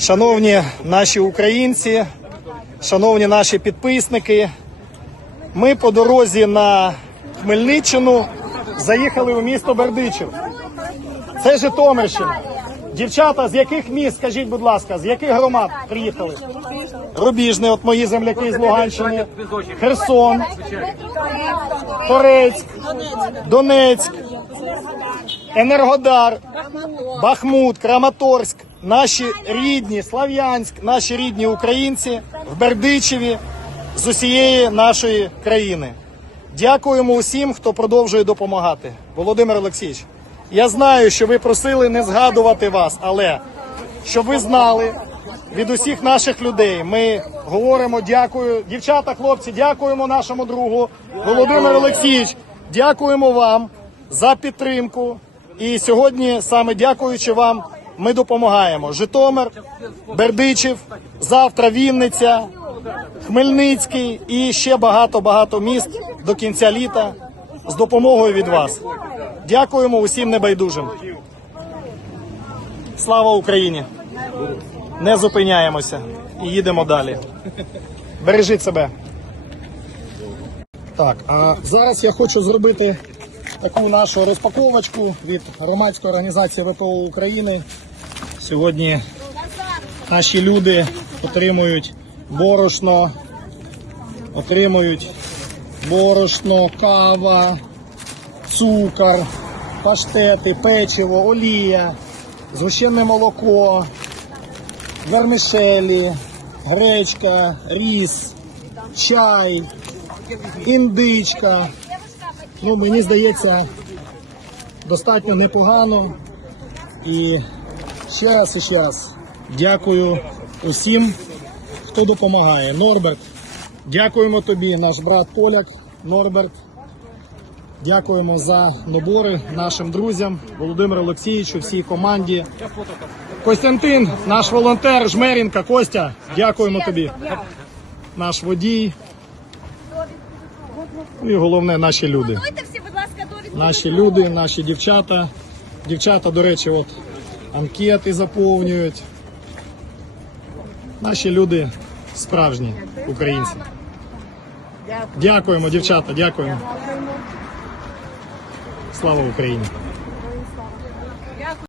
Шановні наші українці, шановні наші підписники, ми по дорозі на Хмельниччину заїхали у місто Бердичів. Це Житомирщина. Дівчата, з яких міст, скажіть, будь ласка, з яких громад приїхали? Рубіжне, от мої земляки з Луганщини, Херсон, Торецьк, Донецьк, Енергодар, Бахмут, Краматорськ, наші рідні Слав'янськ, наші рідні українці в Бердичеві з усієї нашої країни. Дякуємо усім, хто продовжує допомагати. Володимир Олексійович, я знаю, що ви просили не згадувати вас, але щоб ви знали від усіх наших людей, ми говоримо дякую. Дівчата, хлопці, дякуємо нашому другу Володимир Олексійович. Дякуємо вам за підтримку. І сьогодні, саме дякуючи вам, ми допомагаємо. Житомир, Бердичів, завтра Вінниця, Хмельницький і ще багато багато міст до кінця літа з допомогою від вас. Дякуємо усім небайдужим. Слава Україні! Не зупиняємося і їдемо далі. Бережіть себе. Так, а зараз я хочу зробити таку нашу розпаковочку від громадської організації ВПО України. Сьогодні наші люди отримують борошно, отримують борошно, кава, цукор, паштети, печиво, олія, згущене молоко, вермишелі, гречка, ріс, чай, індичка. Ну, мені здається, достатньо непогано. І ще раз і ще раз дякую усім, хто допомагає. Норберт, дякуємо тобі, наш брат Поляк, Норберт. Дякуємо за набори нашим друзям, Володимиру Олексійовичу, всій команді. Костянтин, наш волонтер, Жмерінка, Костя, дякуємо тобі. Наш водій. Ну і головне, наші люди. Всі, будь ласка, довідку. Наші люди, наші дівчата. Дівчата, до речі, от анкети заповнюють. Наші люди справжні українці. Дякуємо, дівчата, дякуємо. Слава Україні!